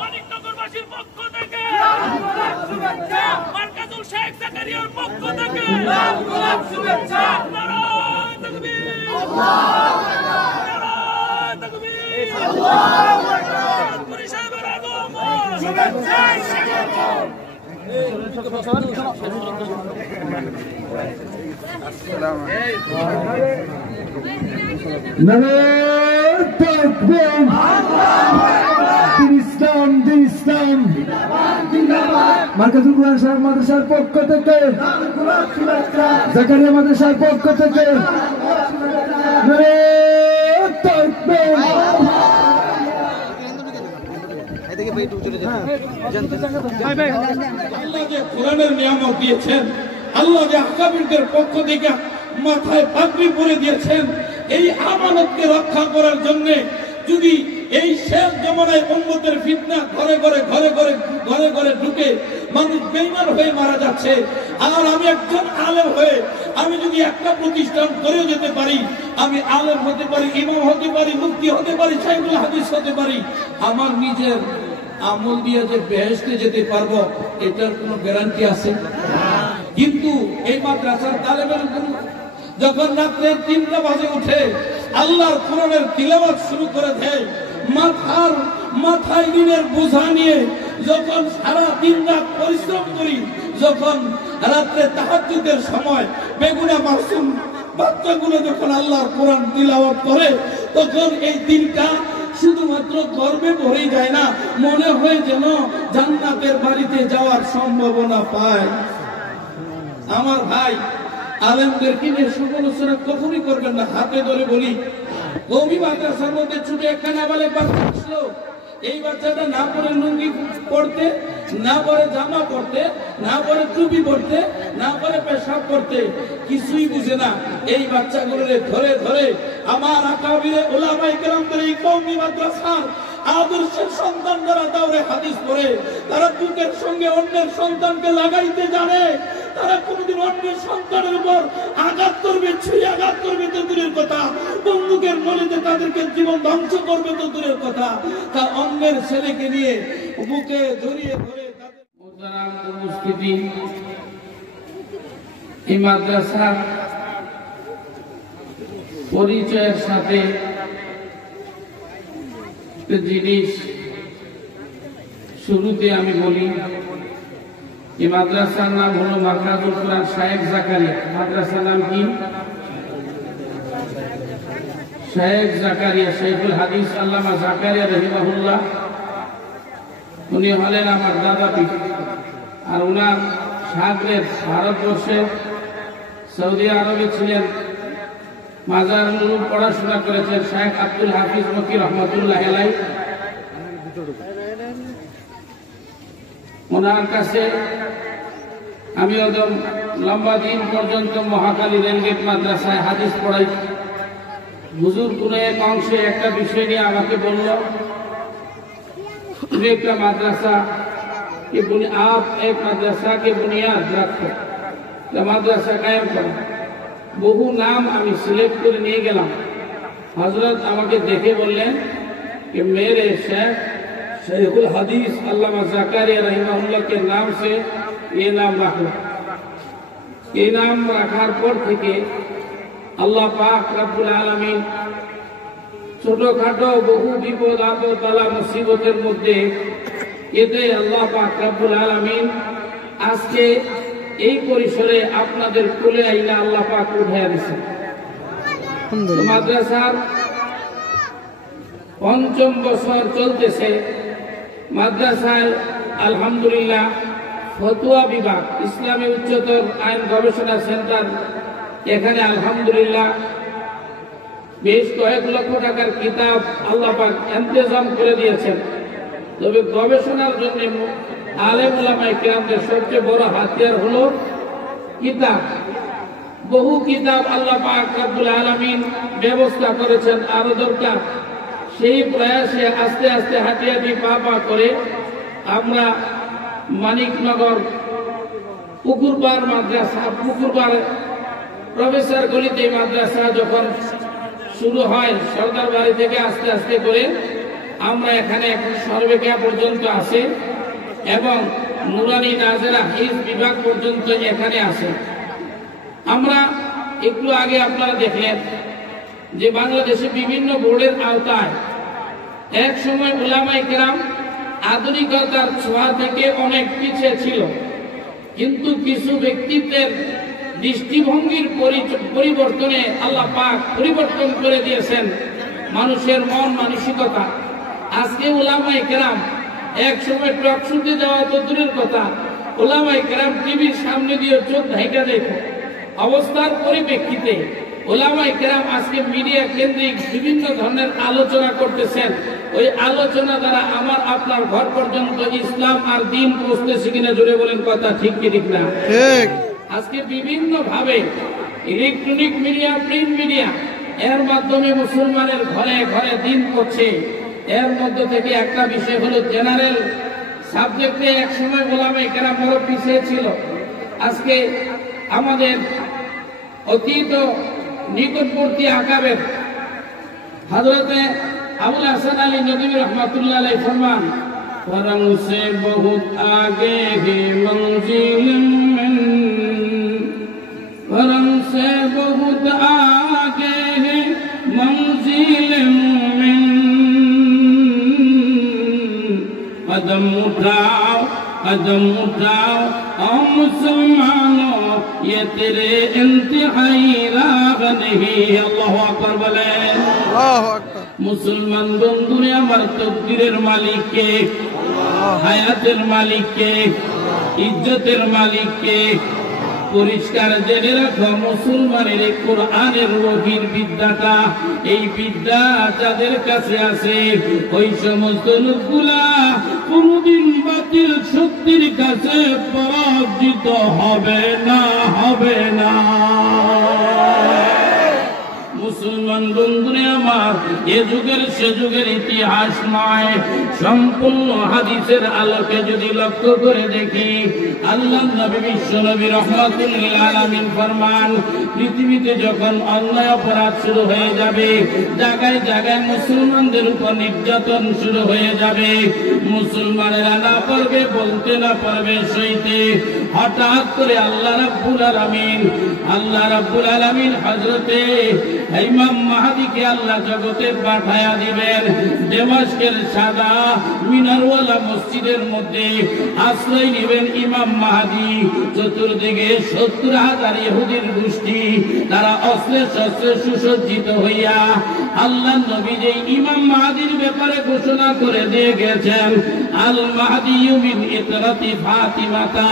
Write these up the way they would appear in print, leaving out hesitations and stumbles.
মানিকনগরবাসীর পক্ষ থেকে মার্কাজুল শেখ জাকারিয়ার পক্ষ থেকে শুভেচ্ছা। নারায়ে তাকবীর, নারায়ে তাকবীর, আল্লাহু আকবার। পরিষদের আগমন শুভেচ্ছায় স্বাগতম। মার্কাজুল কোরআন শরীফ মাদ্রাসার পক্ষ থেকে, জাকারিয়া মাদ্রাসার পক্ষ থেকে আল্লাহ যে কোরআনের নিয়ামত দিয়েছেন, আল্লাহ যে আকাবিরদের পক্ষ থেকে মাথায় পাগড়ি পরে দিয়েছেন, এই আমানতকে রক্ষা করার জন্য যদি এই শেষ জমানায় উম্মতের ফিতনা ঘরে ঘরে ঘরে ঘরে ঘরে ঘরে ঢুকে মানুষ বেঈমান হয়ে মারা যাচ্ছে, আর আমি একজন আলেম হয়ে আমি যদি একটা প্রতিষ্ঠান করেও যেতে পারি, আমি আলেম হতে পারি, ইমাম হতে পারি, মুফতি হতে পারি, শাইখুল হাদিস হতে পারি, আমার নিজের আমল দিয়ে যে বেহেশতে যেতে পারবো এটার কোনো গ্যারান্টি আছে? কিন্তু এই মাদ্রাসার তালেবের যখন রাত্রে 3টা বাজে উঠে আল্লাহর কোরআনের তিলাওয়াত শুরু করে দেয়, মাথায় দিনের বোঝা নিয়ে যখন সারা দিন রাত পরিশ্রম করি, যখন রাত্রে তাহাজ্জুদের সময় বেগুনা মাসুম বাচ্চাগুলো যখন আল্লাহর কোরআন তিলাওয়াত করে, তখন এই দিনটা শুধুমাত্র গর্বে ভরেই যায় না, মনে হয় যেন জান্নাতের বাড়িতে যাওয়ার সম্ভাবনা পায়। আমার ভাই, আলেমদেরকে নিয়ে সমালোচনা কখনই করবেন না। হাতে ধরে বলি, কওমি মাদ্রাসার মধ্যে ছোট একটা নাবালেগ বাচ্চা আসলো, এই বাচ্চাটা না পরে লুঙ্গি পড়তে, না পরে জামা পড়তে, না পরে টুপি পড়তে, না পরে পেশাব করতে, কিছুই বুঝে না। এই বাচ্চাগুলোরে ধরে ধরে আমার আকাবিরে উলামায়ে কেরামদের এই কওমি মাদ্রাসার আদর্শের সন্তান যারা দাওরে হাদিস পড়ে, তারা বুকের সঙ্গে অন্যের সন্তানকে লাগাইতে জানে, তারা কোনদিন অন্যের সন্তানের উপর আঘাত করবে, ছুঁয়ে আঘাত করবে তো দূরের কথা, বন্দুকের নলিতে তাদেরকে জীবন ধ্বংস করবে তো দূরের কথা, তা অন্যের ছেলেকে নিয়ে বুকে জড়িয়ে ধরে তাদের উপস্থিতি। এই মাদ্রাসার পরিচয়ের সাথে জিনিস শুরুতে আমি বলি, এই মাদ্রাসার নাম হলো মার্কাজুল কোরআন শেখ জাকারিয়া। মাদ্রাসার নাম কি? শেখ জাকারিয়া, শাইখুল হাদিস আল্লামা জাকারিয়া রাহিমাহুল্লাহ। উনি হলেন আমার দাদা পীর, আর উনার সাগরেদ ভারতবর্ষে সৌদি আরবে ছিলেন, মাজারুল পড়াশোনা করেছেন শেখ আব্দুল হাফিজ মকি রহমতুল্লাহ আলাইহি। ওনার কাছে আমি একদম লম্বা দিন পর্যন্ত মহাকালী রেলগেট মাদ্রাসায় হাদিস পড়াই। হুজুর কোন এক অংশে একটা বিষয় নিয়ে আমাকে বলল, তুমি একটা মাদ্রাসা आप एक মাদ্রাসা के बुनियाद रखो, মাদ্রাসা কায়েম করো। বহু নাম আমি সিলেক্ট করে নিয়ে গেলাম। হযরত আমাকে দেখে বললেন कि मेरे शेख शेखुल हदीस अल्लामा ज़कारिया रहिमाहुल्लाह के नाम से ये नाम रखो। ये नाम রাখার পর থেকে আল্লাহ পাক রব্বুল আলামিন ছোটখাটো বহু বিপদ আপদ বালা মুসিবতের মধ্যে এতে আল্লাহ পাক রব্বুল আলামিন আজকে এই পরিসরে আপনাদের কোলে আইনা আল্লাহ পাক উঠায় দিয়েছেন। মাদ্রাসার ৫ম বছর চলতেছে। মাদ্রাসায় আলহামদুলিল্লাহ ফতোয়া বিভাগ, ইসলামী উচ্চতর আইন গবেষণা সেন্টার, এখানে আলহামদুলিল্লাহ বেশ কয়েক লক্ষ টাকার কিতাব আল্লাহ পাক ইন্তজাম করে দিয়েছেন। তবে গবেষণার জন্য আলেম উলামায়ে কেরামদের সবচেয়ে বড় হাতিয়ার হলো কিতাব। বহু কিতাব আল্লাহ পাক রব্বুল আলামিন ব্যবস্থা করেছেন, আরো দরকার। সেই প্রয়াসে আস্তে আস্তে হাঁটিয়াটি পা পা করে আমরা মানিকনগর পুকুরপাড় মাদ্রাসা, পুকুরপাড় প্রফেসর গলিতে মাদ্রাসা যখন শুরু হয় সরদার বাড়ি থেকে আস্তে আস্তে করে আমরা এখানে এখন সর্বেকিয়া পর্যন্ত আসে এবং নুরানি নাজেরা হিজ বিভাগ পর্যন্ত এখানে আসে। আমরা একটু আগে আপনারা দেখলেন যে বাংলাদেশে বিভিন্ন বোর্ডের আওতায় এক সময় উলামায়ে কেরাম আধুনিকতার ছোঁয়া থেকে অনেক পিছিয়ে ছিল, কিন্তু কিছু ব্যক্তিত্বের দৃষ্টিভঙ্গির পরিবর্তনে আল্লাহ পাক পরিবর্তন করে দিয়েছেন মানুষের মন মানসিকতা। আজকে উলামায়ে কেরাম এক সময় টক শুনতে যাওয়া তো দূরের কথা, উলামায়ে কেরাম টিভির সামনে দিয়ে চোখ ঢাকা দেখো অবস্থার পরিপ্রেক্ষিতে উলামায়ে কেরাম আজকে মিডিয়া কেন্দ্রিক বিভিন্ন ধরনের আলোচনা করতেছেন। ওই আলোচনা দ্বারা আমার আপনার ঘর পর্যন্ত ইসলাম আর দ্বীন পৌঁছতেছে কিনা জোরে বলেন কথা ঠিক কি ঠিক না? ঠিক। আজকে বিভিন্ন ভাবে ইলেকট্রনিক মিডিয়া, প্রিন্ট মিডিয়া এর মাধ্যমে মুসলমানের ঘরে ঘরে দ্বীন পৌঁছে। এর মধ্যে থেকে একটা বিষয় হলো জেনারেল সাবজেক্টে এক সময় উলামায়ে কেরাম বড় পিছিয়ে ছিল। আজকে আমাদের অতীত নিকটবর্তী আকাবের হযরতে আবুল হাসান আলী নদভী रहमतुल्लाह अलैह फरमान परम से बहुत आगे है मंजिल में, परम से बहुत आगे है मंजिल में, कदम उठाओ ओ मुसलमानों ये तेरे इंतहाई राह नहीं। अल्लाहु আকবার বলেন। আল্লাহু আকবার। মুসলমান বন্ধুরে আমার তকদিরের মালিক কে? হায়াতের মালিক কে? ইজ্জতের মালিক কে? পরিষ্কার জেনে রাখো মুসলমানের কোরআনের রহির বিদ্যাটা, এই বিদ্যা যাদের কাছে আছে ওই সমস্ত লোকগুলা কোনদিন বাতিল শক্তির কাছে পরাজিত হবে না, হবে না। মুসলমান বন্ধুরে আমার এ যুগের সে যুগের ইতিহাস নয়, সম্পূর্ণ হাদিসের আলোকে যদি লক্ষ্য করে দেখি আল্লাহ নবী বিশ্ব নবী রহমাতুল্লিল আলামিন ফরমান পৃথিবীতে যখন অন্যায় অপরাধ শুরু হয়ে যাবে, জায়গায় জায়গায় মুসলমানদের উপর নির্যাতন শুরু হয়ে যাবে, মুসলমানেরা না পারবে বলতে, না পারবে সইতে, হঠাৎ করে আল্লাহ রাব্বুল আলামিন হযরতে ইমাম মাহদীকে আল্লাহ জগতে পাঠায়া দিবেন। দামেস্কের সাদা মিনারওয়ালা মসজিদের মধ্যে আশ্রয় নেবেন ইমাম মাহদী। চতুর্দিকে ৭০,০০০ ইহুদির গোষ্ঠী, তারা অস্ত্রে শস্ত্রে সুসজ্জিত হইয়া আল্লাহ নবী যে ইমাম মাহদীর ব্যাপারে ঘোষণা করে দিয়ে গেছেন, আল মাহদী মিন ইতরাতি ফাতিমাতা,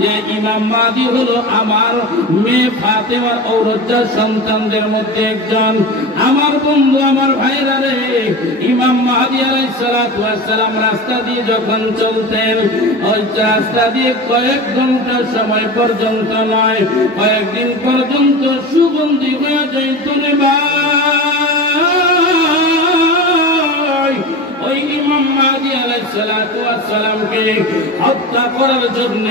যে ইমাম মাহদী হলো আমার মেয়ে ফাতেমার ঔরজ্জার সন্তানদের মধ্যে একজন। আমার বন্ধু, আমার ভাইরা রে, ইমাম মাহদী আলাইহিস সালাতু ওয়াস সালাম রাস্তা দিয়ে যখন চলতেন, ওই রাস্তা দিয়ে কয়েক ঘন্টা সময় পর্যন্ত নয়, কয়েকদিন পর্যন্ত সুগন্ধি হয়ে যাইত রে ভাই। ওই ইমাম মাহদী আলাইহিস সালাতু ওয়াস সালামকে হত্যা করার জন্য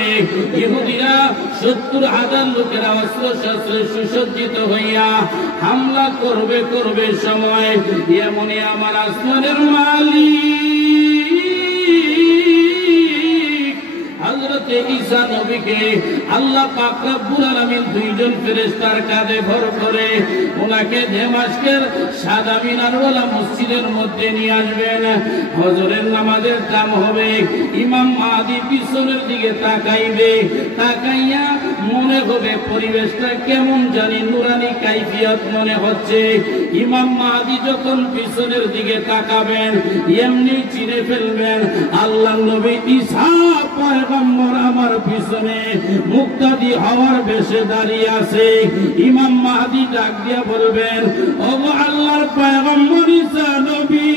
ইহুদিরা ৭০,০০০ লোকেরা অস্ত্র শস্ত্রে সুসজ্জিত হইয়া হামলা করবে সময় এমনই আমার আসমানের মালিক হযরতে ঈসা নবীকে আল্লাহ পাক রব্বুল আলামিন দুইজন ফেরেশতার কাঁধে ভর করে ওনাকে দামেস্কের সাদা মিনারওয়ালা মসজিদের মধ্যে নিয়ে আসবেন। ফজরের নামাজের টাইম হবে, ইমাম মাহদী পিছনের দিকে তাকাইবে, তাকাইয়া মনে হবে পরিবেশটা কেমন জানি নুরানি কাইফিয়ত মনে হচ্ছে। ইমাম মাহদী যখন পিছনের দিকে তাকাবেন এমনি চিনে ফেলবেন আল্লাহ নবী ঈসা পয়গম্বর আমার পিছনে মুক্তাদি হওয়ার বেশে দাঁড়িয়ে আছে। ইমাম মাহদী ডাক দিয়া বলবেন, ওগো আল্লাহর পয়গম্বর ঈসা নবী,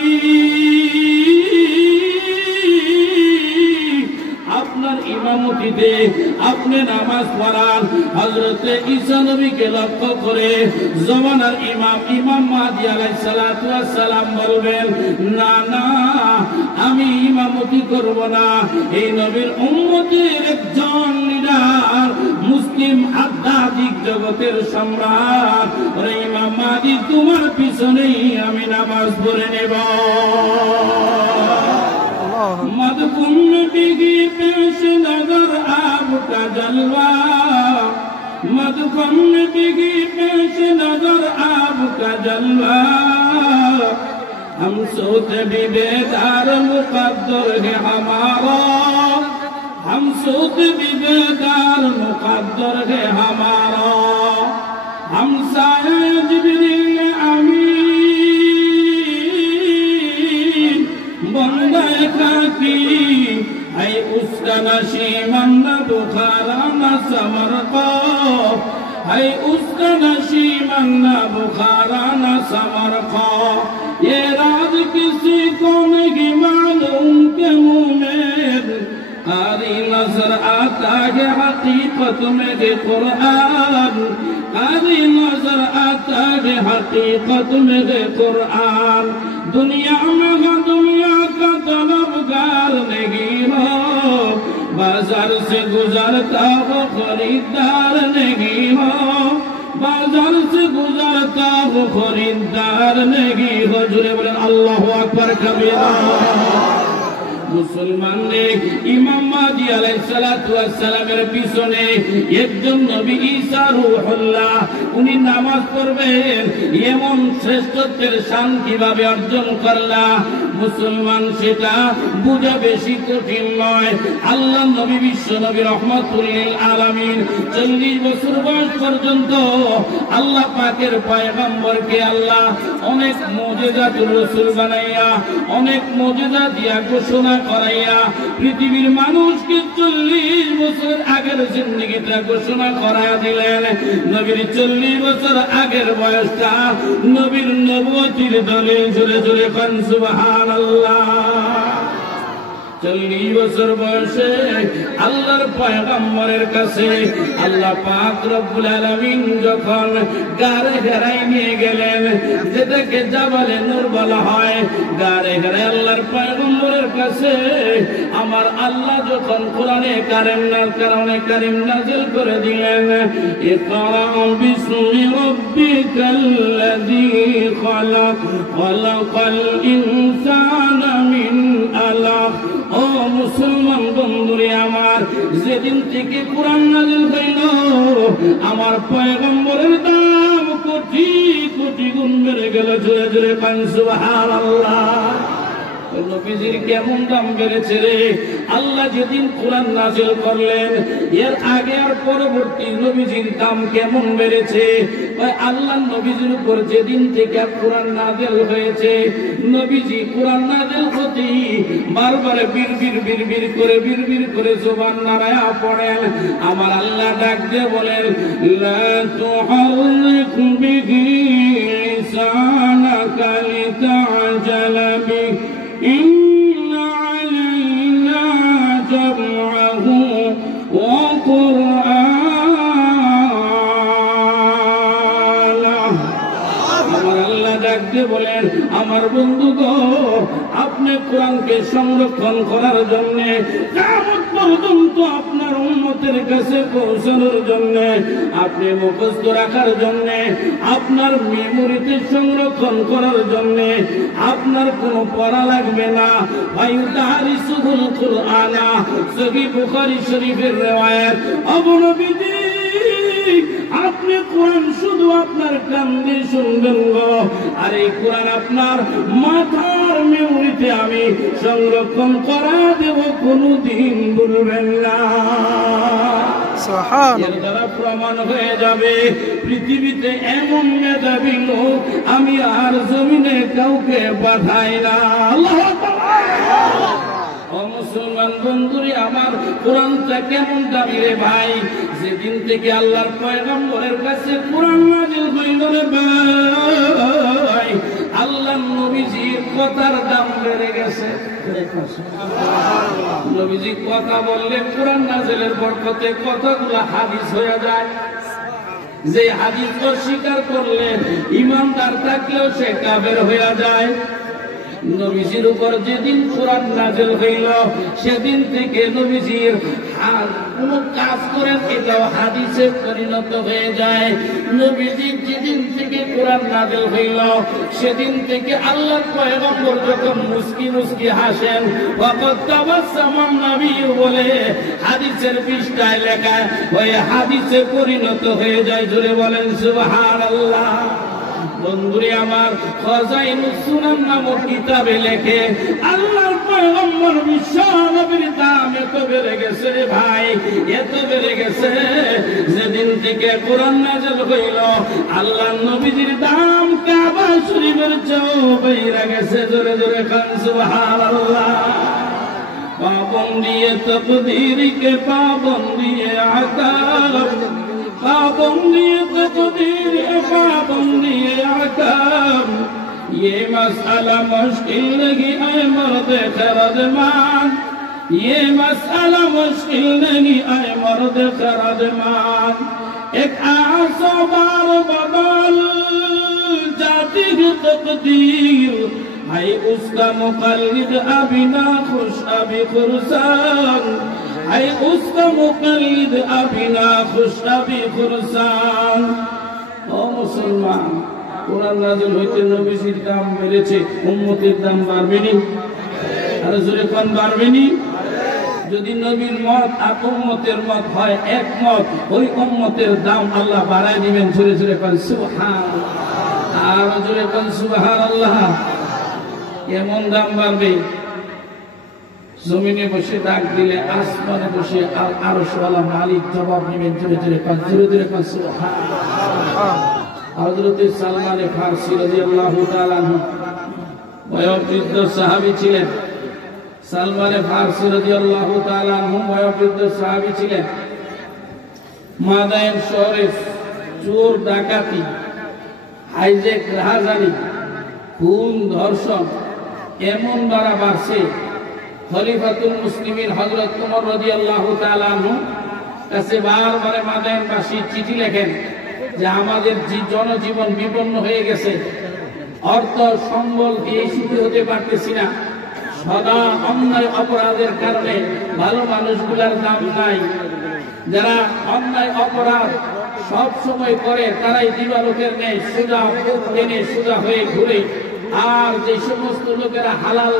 আপনার ইমামতিতে আপনি নামাজ পড়ান। হযরতে ঈসা নবীকে লক্ষ্য করে জমানার ইমাম মাহদী আলাইহিস সালাতু ওয়াস সালাম বলবেন, না না, আমি ইমামতি করব না। এই নবীর উম্মতের একজন লিডার, মুসলিম আধ্যাত্মিক জগতের সম্রাট ওরে ইমাম মাহদী, তোমার পিছনেই আমি নামাজ পড়ে নেব। मदकुम बिगी पेश नजर आपका जलवा, मदकुम बिगी पेश नजर आपका जलवा, हम सोते भी बेदार मुकद्दर है हमारा, हम सोते भी बेदार मुकद्दर है हमारा, हम साए जिब्रील अमीन बंदे खाकी है उसका नशीमन न बुखारा न समरका, है उसका नशीमन न बुखारा न समरका। ये राज किसी को नहीं मालूम के मुँह में कारी नजर आता है हकीकत में के कुरान, कारी नजर आता है हकीकत में के कुरान। दुनिया में दुनिया का तलबगार नहीं हो, बाजार से गुजरता वो खरीदार नहीं हो, बाजार से गुजरता वो खरीदार नहीं हो। जुरे बोले अल्लाहु अकबर कबीरा। मुसलमान ने इमाम माहदी आलाइहिस सालातु ওয়াস সালামের পিছনে একজন নবী ঈসা রূহুল্লাহ, উনি নামাজ পড়বেন, এমন শ্রেষ্ঠত্বের শান কিভাবে অর্জন করলা মুসলমান, সেটা বুঝা বেশি কঠিন নয়। আল্লাহ নবী বিশ্ব নবী রহমাতুল লিল আলামিন 40 বছর বয়স পর্যন্ত আল্লাহ পাকের পয়গম্বরকে আল্লাহ অনেক মুজিজাতুর রাসূল বানাইয়া, অনেক মুজিজা দিয়া ঘোষণা করাইয়া পৃথিবীর মানুষকে 40 বছর আগের জিন্দেগিটা ঘোষণা করাইয়া দিলেন। নবীর 40 বছর আগের বয়সটা নবীর নবুয়তির দলিল। জোরে জোরে কান সুবহানাল্লাহ। 40 বছর বয়সে আল্লাহর পয়গম্বরের কাছে আল্লাহ পাক রব্বুল আলামিন যখন গারে হেরাই নিয়ে গেলেন, যেটাকে জাবালে নূর বলা হয়, গারে হেরাই আল্লাহর পয়গম্বরের কাছে আমার আল্লাহ যখন কোরআনে কারীম নাযিল করে দিলেন, ইকরা বিসমি রাব্বিকাল্লাযী খালাক খালাকাল ইনসানা মিন আলাক। ও মুসলমান বন্ধুরে আমার, যেদিন থেকে কোরআন নাযিল হইল আমার পয়গম্বরের দাম কোটি কোটি গুণ বেড়ে গেল। জোরে জোরে কান সুবহানাল্লাহ। নবীজির কেমন দাম বেড়েছে রে! আল্লাহ যেদিন কোরআন নাযিল করলেন, এর আগে আর পরবর্তী নবীজির দাম কেমন বেড়েছে। ওই আল্লাহ নবীজির উপর যেদিন থেকে কোরআন নাযিল হয়েছে, নবীজি কোরআন নাযিল হতে বারবার বিড়বিড় করে জবান নাড়ায়া পড়েন। আমার আল্লাহ ডাক দিয়ে বলেন, লা তুহাররিক বিহি লিসানাকা লিতা'জালা বিহি ইন্না আলাইনা জামআহু ওয়া কুরআনাহু। আমার আল্লাহ ডাক দিয়ে বলেন, আমার বন্ধু গো, আপনি কোরআনকে সংরক্ষণ করার জন্য, কিয়ামত পর্যন্ত আপনার উম্মতের কাছে পৌঁছানোর জন্য, আপনি মুখস্থ রাখার জন্য, আপনার মেমোরিতে সংরক্ষণ করার জন্য আপনার কোনো পড়া লাগবে না। ফায়ুদারিসুল কুরআনা, সহিহ বুখারী শরীফের riwayat। নবীজি, আপনি কোরআন শুধু আপনার কান দিয়ে শুনবেন গো, আর এই কোরআন আপনার মাথার মেমোরিতে আমি সংরক্ষণ করা দেব, কোনদিন ভুলবেন না। এর দ্বারা প্রমাণ হয়ে যাবে পৃথিবীতে এমন মেধাবী লোক আমি আর জমিনে কাউকে পাঠাই না। আল্লাহু আকবার। ও মুসলমান বন্ধুরে আমার, কোরআনটা কেমন দামি রে ভাই! যেদিন থেকে আল্লাহর পয়গম্বরের কাছে কোরআন নাযিল হইল রে ভাই, আল্লাহর নবীজির কথার দাম বেড়ে গেছে। নবীজি কথা বললে কোরআন নাযিলের বরকতে কথাগুলো হাদিস হয়ে যায়। যে হাদিস অস্বীকার করলে ইমানদার থাকলেও সে কাফের হয়ে যায়। নবীজির উপর যেদিন কোরআন নাযিল হইল সেদিন থেকে নবীজির কোন কাজ করেন এটাও হাদিসে পরিণত হয়ে যায়। নবীজি যেদিন থেকে কোরআন নাযিল হইল সেদিন থেকে আল্লাহর পয়গম্বর যখন মুস্কি মুস্কি হাসেন ওয়াকাদ তাবাসসামান নবী বলে হাদিসের পৃষ্ঠায় লেখা ওই হাদিসে পরিণত হয়ে যায়। জোরে বলেন সুবহানাল্লাহ। বন্ধুরে আমার, খাজাইনুস সুনান নামক কিতাবে লেখে আল্লাহর পয়গম্বর বিশ্ব নবীর দাম এত বেড়ে গেছে রে ভাই, এত বেড়ে গেছে যেদিন থেকে কোরআন নাযিল হইল আল্লাহর নবীজির দাম কাবা শরীফের চেয়েও বেড়ে গেছে। জোরে জোরে কান সুবহানাল্লাহ। পাবন্দিয়ে তকদীর কে পাবন্দিয়ে আকাব, पाबंदी तकदीर पाबंदी अहकाम, ये मसला मुश्किल नहीं है मर्द खरदमान, ये मसला मुश्किल नहीं है मर्द खरदमान। एक आसो बार बदल जाती है तकदीर, है उसका मुक़ल्लिद अभी ना खुश अभी खुरसान, है उसका मुक़ल्लिद अभी ना खुश अभी खुरसान। ओ मुसलमान, কোরআন নাযিল হইতে নবীজির দাম বেড়েছে, উম্মতের দাম বাড়বে নি? আর জোরে কোন বাড়বে নি? যদি নবীর মত আর উম্মতের মত হয় একমত, ওই উম্মতের দাম আল্লাহ বাড়ায় দিবেন। জোরে জোরে কোন সুবহানাল্লাহ। আর জোরে কোন সুবহানাল্লাহ। কেমন দাম বাড়বে? জমিনে বসে ডাক দিলে আসমানে বসে আরশওয়ালা মালিক জবাব নেবেন। জোরে জোরে কোন, জোরে জোরে কোন সুবহানাল্লাহ। হযরত সালমান ফারসি রাদিয়াল্লাহু তাআলা আনহু বয়োবৃদ্ধ সাহাবী ছিলেন। সালমান ফারসি রাদিয়াল্লাহু তাআলা আনহু বয়োবৃদ্ধ সাহাবী ছিলেন। মাদায়েন শহরে চোর ডাকাতি, হাইজ্যাক, রাহাজানি, খুন, ধর্ষণ এমন দ্বারা বাড়ছে, খলিফাতুল মুসলিমিন হযরত ওমর রাদিয়াল্লাহু তাআলা আনহু কাছে বারবার মাদায়েনবাসী চিঠি লেখেন যে আমাদের জনজীবন বিপন্ন হয়ে গেছে, অর্থ সম্বল এই সুখী হতে পারতেছি না, সদা অন্যায় অপরাধের কারণে ভালো মানুষগুলার দাম নাই, যারা অন্যায় অপরাধ সব সময় করে তারাই দিবালোকের নেই সোজা টেনে সোজা হয়ে ঘুরে, আর যে সমস্ত লোকেরা হালাল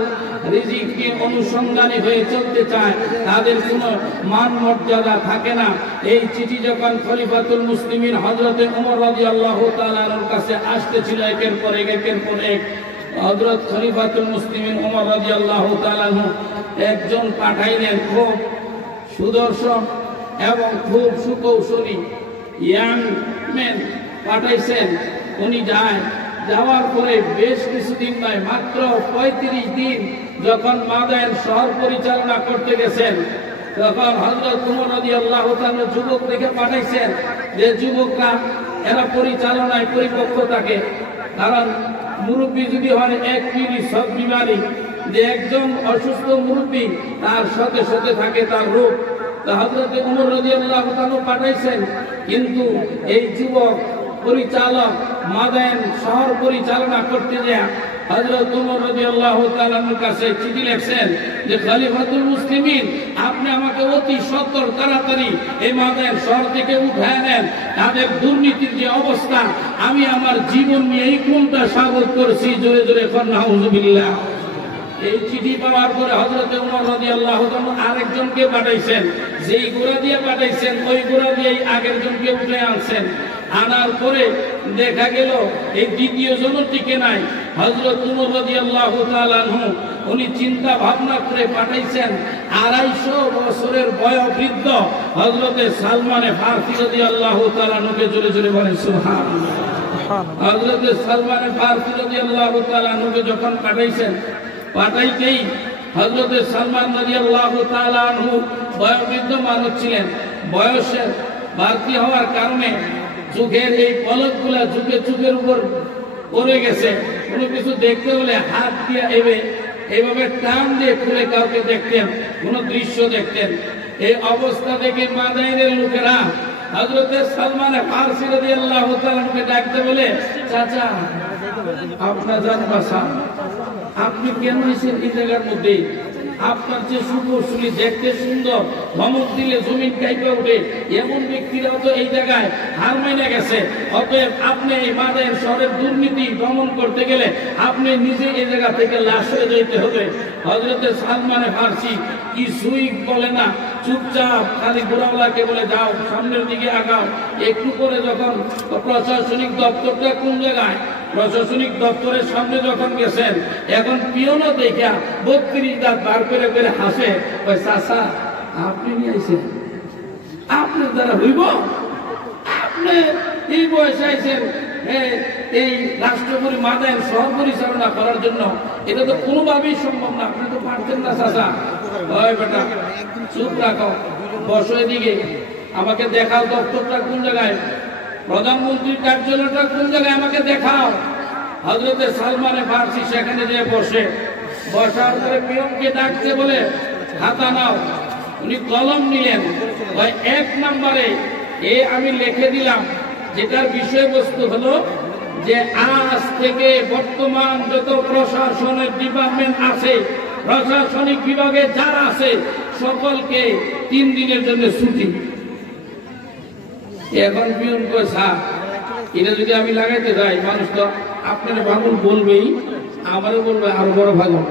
রিজিক নিয়ে অনুসন্ধানী হয়ে চলতে চায় তাদের কোনো মান মর্যাদা থাকে না। এই চিঠি যখন খলিফাতুল মুসলিমিন হযরতে ওমর রাদিয়াল্লাহু তাআলার কাছে আসতেছিল একের পর এক একের পর এক, হযরত খলিফাতুল মুসলিমিন ওমর রাদিয়াল্লাহু তাআলা একজন পাঠাইলেন খুব সুদর্শন এবং খুব সুকৌশলী ইয়াং ম্যান পাঠাইছেন। উনি যাওয়ার পরে বেশ কিছুদিন নয়, মাত্র 35 দিন যখন মাদায়েন শহর পরিচালনা করতে গেছেন তখন হযরত ওমর রাদিয়াল্লাহু তাআলা যুবক দেখে পাঠাইছেন যে যুবকরা এরা পরিচালনায় পরিপক্ক থাকে, কারণ মুরব্বী যদি হয় এক পিঁড়ি সব বিমারি, যে একজন অসুস্থ মুরব্বী তার সাথে সাথে থাকে তার রোগ। হযরত ওমর রাদিয়াল্লাহু তাআলা পাঠাইছেন, কিন্তু এই যুবক পরিচালক মাদায়েন শহর পরিচালনা করতে যায় হযরত ওমর রাদিয়াল্লাহু তাআলার কাছে চিঠি লিখছেন যে খলিফাতুল মুসলিমিন আপনি আমাকে অতি সত্বর তাড়াতাড়ি এই মাদায়েন শহর থেকে উঠায় নেন, তাদের দুর্নীতির যে অবস্থা আমি আমার জীবন নিয়ে এই কোনটা সাগত করছি। জোরে জোরে কোন নাউযুবিল্লাহ। এই চিঠি পাওয়ার পরে হযরত ওমর রাদিয়াল্লাহু তাআলা আরেকজনকে পাঠাইছেন, যেই গোড়া দিয়ে পাঠাইছেন ওই গোড়া দিয়েই আগের জনকে উঠে আনছেন। আনার পরে দেখা গেল এই দ্বিতীয় জন টিকে নাই। হযরত ওমর রাদিয়াল্লাহু তাআলা উনি চিন্তা ভাবনা করে পাঠাইছেন 250 বছরের বয়োবৃদ্ধ হযরতে সালমান ফারসি রাদিয়াল্লাহু তাআলা কে। জোরে জোরে বলেন সুবহানাল্লাহ। হযরতে সালমান ফারসি রাদিয়াল্লাহু তাআলা কে যখন পাঠাইছেন, পাঠাইতেই হযরতে সালমান রাদিয়াল্লাহু তাআলা বয়োবৃদ্ধ মানুষ ছিলেন, বয়সের বাড়তি হওয়ার কারণে চোখের এই পলকগুলা চোখের উপর পড়ে গেছে, কোনো কিছু দেখতে হলে হাত দিয়ে এইভাবে টান দিয়ে খুলে কাউকে দেখতেন, কোন দৃশ্য দেখতেন। এই অবস্থা দেখে মাদাইনের লোকেরা হযরতে সালমান ফারসি রাদিয়াল্লাহু তাআলাকে ডাকতে বলে, চাচা আপনার জান বাসা, আপনি কেন এসেছেন এই জায়গার মধ্যে? আপনার যে সুকৌশলী, দেখতে সুন্দর, ধমক দিলে জমিন কাঁপে ওঠে, এমন ব্যক্তিরাও তো এই জায়গায় হার মেনে গেছে। অতএব আপনি এই মাদাইন শহরের দুর্নীতি দমন করতে গেলে আপনি নিজে এই জায়গা থেকে লাশ হয়ে যেতে হবে। হযরতে সালমান ফারসি কিছুই বলে না, চুপচাপ খালি ঘোড়াওয়ালাকে বলে, যাও সামনের দিকে আগাও। একটু করে যখন প্রশাসনিক দপ্তরটা কোন জায়গায়, প্রশাসনিক দপ্তরের সামনে যখন গেছেন, এখন পিয়নও দেখা 32 দাঁত বার করে করে হাসে, ওই চাচা আপনি নিয়ে আইছেন, আপনার দ্বারা হইব? আপনি এই বয়সে আইছেন এই রাষ্ট্রপতি মাদাইন শহর পরিচালনা করার জন্য? এটা তো কোনোভাবেই সম্ভব না, আপনি তো পারতেন না চাচা। ওই বেটা চুপ রাখো, বসো এদিকে, আমাকে দেখাও দপ্তরটা কোন জায়গায়, প্রধানমন্ত্রীর কার্যালয়টা কোন জায়গায়, আমাকে দেখাও। হযরতে সালমান ফারসি সেখানে যেয়ে বসে, বসার পরে পিয়নকে ডাকতে বলে, খাতা নাও। উনি কলম নিলেন, ওই 1 নম্বরে আমি লিখে দিলাম, যেটার বিষয়বস্তু হলো যে আজ থেকে বর্তমান যত প্রশাসনের ডিপার্টমেন্ট আছে, প্রশাসনিক বিভাগে যারা আছে, সকলকে 3 দিনের জন্য ছুটি। এখন পিয়ন কয়, স্যার এটা যদি আমি লাগাইতে যাই, মানুষ তো আপনার ভাঙন বলবেই, আমারও বলবে আরো বড় ভাঙন,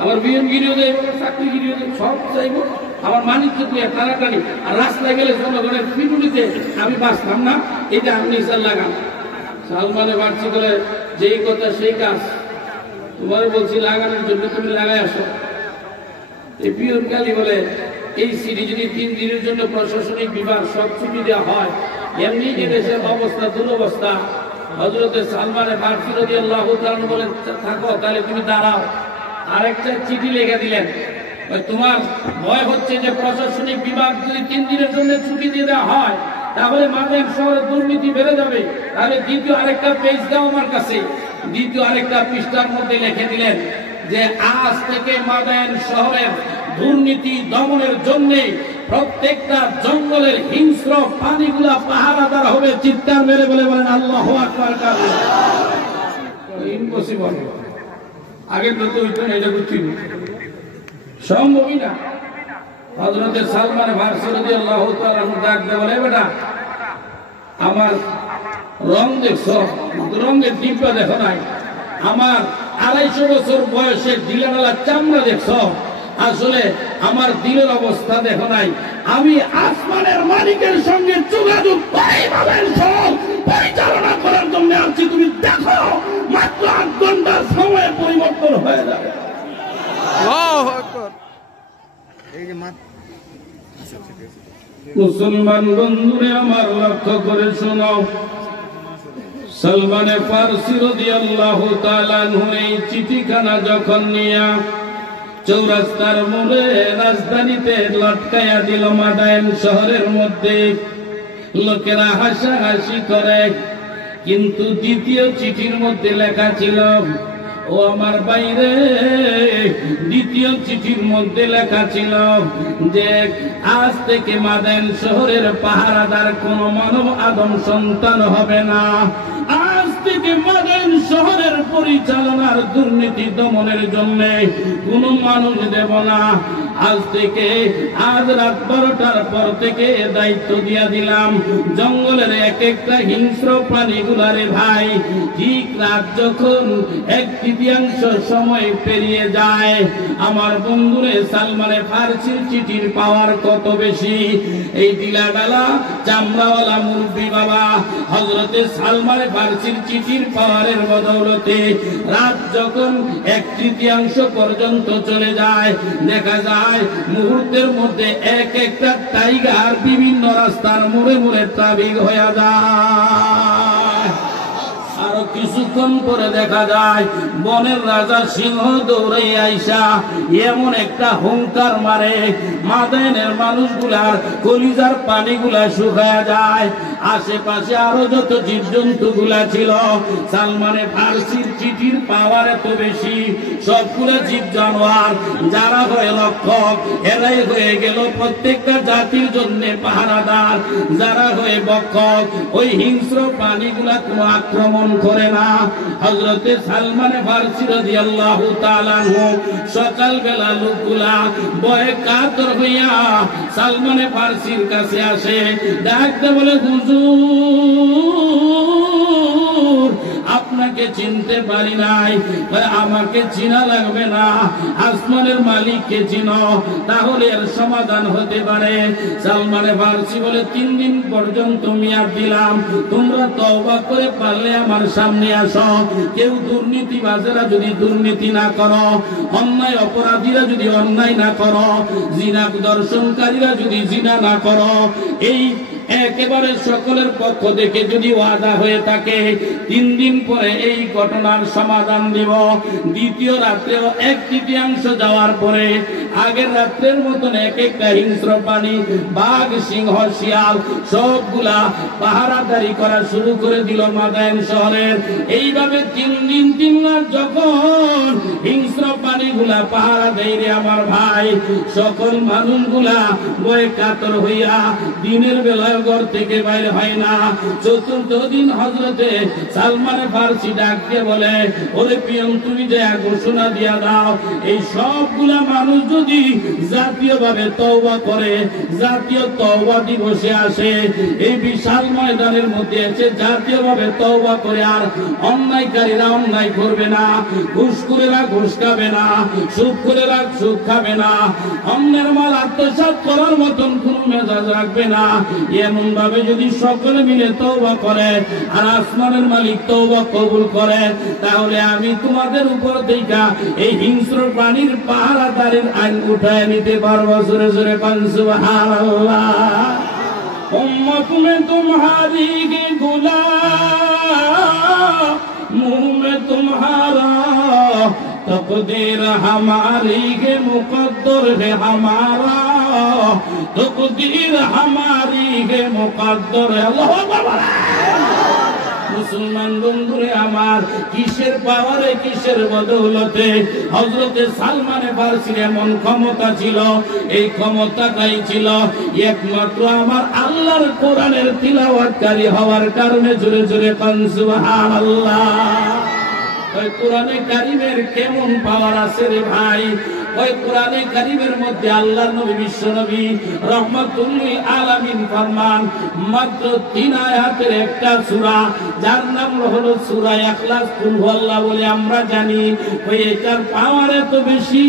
আমার বিয়নগিরিও যাইব, চাকরিগিরিও যাইব, সব চাইব, আমার মানিজ্য দিয়ে টানাটানি। আর রাস্তায় গেলে জনগণের পিটুনিতে আমি বাঁচতাম না, এটা আপনি স্যার লাগান। সালমানে ফারসি করে, যেই কথা সেই কাজ, তোমার বলছি লাগানোর জন্য, তুমি লাগাই আসো। এই পিয়ন কালী বলে, এই সিটি যদি 3 দিনের জন্য প্রশাসনিক বিভাগ সব ছুটি দেওয়া হয়, এমনি যে দেশের অবস্থা দুরবস্থা। হযরতে সালমান ফারসি রাদিয়াল্লাহু তাআলা বলেন, থাকো তাহলে তুমি দাঁড়াও। আরেকটা চিঠি লিখে দিলেন, তোমার ভয় হচ্ছে যে প্রশাসনিক বিভাগ যদি 3 দিনের জন্য ছুটি দিয়ে দেওয়া হয়, তাহলে মাদাইন শহরের দুর্নীতি বেড়ে যাবে, তাহলে দ্বিতীয় আরেকটা পেজ দাও আমার কাছে। দ্বিতীয় আরেকটা পৃষ্ঠার মধ্যে লিখে দিলেন যে আজ থেকে মাদাইন শহরের দুর্নীতি দমনের জন্য প্রত্যেকটা জঙ্গলের হিংস্র প্রাণীগুলা পাহারাদার হবে। চিৎকার মেরে বলে বলেন আল্লাহু আকবার। ইম্পসিবল, আগের তো ওইটা এটা বুঝছি সম্ভবই না। হযরতে সালমান ফারসি রাদিয়াল্লাহু তাআলা ডাকতে বলে, বেটা আমার রং দেখছো, রঙের ডিব্বা দেখো নাই, আমার 250 বছর বয়সের দিলানালা চামড়া দেখছো, আসলে আমার দিলের অবস্থা দেখো নাই। আমি আসমানের মালিকের সঙ্গে যোগাযোগ পরিচালনা করার জন্য আছি, তুমি দেখো মাত্র 8 ঘন্টার সময় পরিবর্তন হয়ে যাবে। মুসলমান বন্ধুরে আমার লক্ষ্য করে শোনো, সালমানে ফারসি রাদিয়াল্লাহু তাআলা এই চিঠিখানা যখন নিয়া চৌরাস্তার মোড়ে রাজধানীতে লটকাইয়া দিল মাদাইন শহরের মধ্যে, লোকেরা হাসাহাসি করে। কিন্তু দ্বিতীয় চিঠির মধ্যে লেখা ছিল, ও আমার বাইরে, দ্বিতীয় চিঠির মধ্যে লেখা ছিল যে আজ থেকে মাদাইন শহরের পাহারাদার কোন মানব আদম সন্তান হবে না। আজ থেকে মাদাইন শহরের পরিচালনার দুর্নীতি দমনের জন্য কোন মানুষ দেব না। আজ থেকে, আজ রাত 12টার পর থেকে দায়িত্ব দিয়া দিলাম জঙ্গলের এক একটা হিংস্র প্রাণীগুলারে ভাই। ঠিক রাত যখন 1/3 সময় পেরিয়ে যায়, আমার বন্ধুরে সালমানে ফারসির চিঠির পাওয়ার কত বেশি। এই দিলাডালা চামড়াওয়ালা মুরব্বী বাবা হযরতে সালমানে ফারসির চিঠির পাওয়ারের বদৌলতে রাত যখন 1/3 পর্যন্ত চলে যায়, দেখা যায় মুহূর্তের মধ্যে এক একটা টাইগার বিভিন্ন রাস্তার মোড়ে মোড়ে ট্রাফিক হয়ে যায়। আরো কিছুক্ষণ পরে দেখা যায় বনের রাজা সিংহ দৌড়ে আইসা এমন একটা হুঙ্কার মারে মাদায়েনের মানুষগুলার কলিজার পানিগুলা শুকায়া যায়। আশেপাশে আরো যত জীবজন্তু গুলা ছিল, সালমানে ফার্সির চিঠির পাওয়ার এত বেশি, সবগুলো জীব জানোয়ার যারা হয়ে রক্ষক এরাই হয়ে গেল প্রত্যেকটা জাতির জন্য পাহারাদার, যারা হয়ে বক্ষক ওই হিংস্র প্রাণীগুলা কোনো আক্রমণ করে না। হযরতে সালমানে ফার্সি রাদিয়াল্লাহু তাআলা আনহু সকালবেলা লোকগুলা ভয়ে কাতর হইয়া সালমানে ফার্সির কাছে আসে, ডাকতে বলে হুজুর আপনাকে চিনতে পারি নাই। আমাকে চিনা লাগবে না, আসমানের মালিককে চিনো, তাহলে এর সমাধান হতে পারে। সালমানে ফার্সি বলে 3 দিন পর্যন্ত মেয়াদ দিলাম, তোমরা তওবা করে পারলে আমার সামনে আসো। কেউ দুর্নীতিবাজেরা যদি দুর্নীতি না করো, অন্যায় অপরাধীরা যদি অন্যায় না করো, জিনা দর্শনকারীরা যদি জিনা না করো, এই একেবারে সকলের পক্ষ থেকে যদি ওয়াদা হয়ে থাকে 3 দিন পরে এই ঘটনার সমাধান দেব। দ্বিতীয় রাত্রেও 1/3 যাওয়ার পরে আগের রাত্রের মতন এক একটা হিংস্র প্রাণী বাঘ সিংহ শিয়াল সবগুলা পাহারাদারি করা শুরু করে দিল মাদায়েন শহরের। এইভাবে 3 দিন 3 রাত যখন হিংস্র প্রাণীগুলা পাহারা দেয় রে আমার ভাই, সকল মানুষগুলা ভয়ে কাতর হইয়া দিনের বেলা ঘর থেকে বাইরে হয় না। 4th দিন হযরতে সালমানে ফার্সি ডাকতে বলে, ওরে পিয়ন তুমি যে ঘোষণা দিয়া দাও, এই সবগুলা মানুষ যদি জাতীয়ভাবে তওবা করে, জাতীয় তওবা দিবসে আসে, এই বিশাল ময়দানের মধ্যে এসে জাতীয়ভাবে তওবা করে আর অন্যায়কারীরা অন্যায় করবে না, ঘুষখোরেরা ঘুষ খাবে না, সুদখোরেরা সুদ খাবে না, অন্যের মাল আত্মসাৎ করার মতন কোন মেজাজ রাখবে না, এমন ভাবে যদি সকলে মিলে তওবা করে আর আসমানের মালিক তওবা কবুল করে, তাহলে আমি তোমাদের উপর থেকে এই হিংস্র প্রাণীর পাহারাদারের আইন উঠায় নিতে পারবো। জোরে জোরে পান সুবহানাল্লাহ। উম্মত में तुम्हारी गुलाम, मुंह में तुम्हारा तकदीर हमारी के मुकद्दर है हमारा, तकदीर हमारी के मुकद्दर है। अल्लाहू আকবার। মুসলমান বন্ধুরে আমার, কিসের পাওয়ারে কিসের বদৌলতে হযরতে সালমানে ফার্সির এমন ক্ষমতা ছিল, এই ক্ষমতাটাই ছিল একমাত্র আমার আল্লাহর কোরআনের তিলাওয়াতকারী হওয়ার কারণে। জোরে জোরে পান সুবহানাল্লাহ। ওই কোরআনে কারীমের কেমন পাওয়ার আছে রে ভাই, ওই কোরআনে কারীমের মধ্যে আল্লাহর নবী বিশ্ব নবী রাহমাতুল লিল আলামিন ফরমান, মাত্র 3 আয়াতের একটা সূরা, যার নাম হলো সূরা ইখলাস, কুল হুয়াল্লাহ বলে আমরা জানি। ওই এটার পাওয়ার এত বেশি,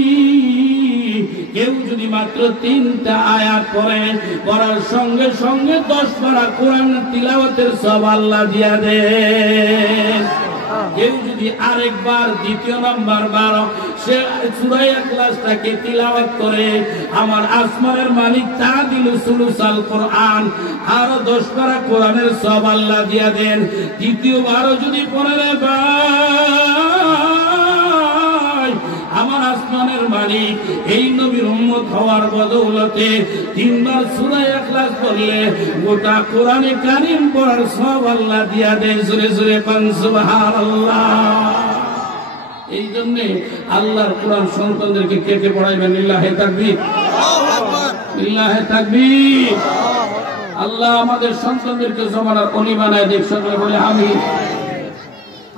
কেউ যদি মাত্র 3টা আয়াত পড়ে, পড়ার সঙ্গে সঙ্গে 10 পারা কোরআন তিলাওয়াতের সওয়াব আল্লাহ দিয়া দেন। কেউ যদি আরেকবার 2 নম্বর বার সে সূরা ইখলাসটাকে তিলাওয়াত করে, আমার আসমানের মালিক তাদিল সুলুসাল কোরআন আরো 10 পারা কোরআনের সওয়াব আল্লাহ দিয়া দেন। দ্বিতীয়বারও যদি পড়ে ভাই, আমার আসমানের মালিক এই নবীর উম্মত হওয়ার বদৌলতে 3 বার সূরা ইখলাস পড়লে গোটা কোরআনে কারীম পড়ার সওয়াব আল্লাহ দিয়া দেন। জোরে জোরে পান সুবহানাল্লাহ। এই জন্য আল্লাহর কোরআন সন্তানদেরকে কে কে পড়াইবেন? লিল্লাহি তাকবীর, লিল্লাহি তাকবীর। আল্লাহ আমাদের সন্তানদেরকে জমানার অলি বানায় দেখ, সকলে বলে আমিন।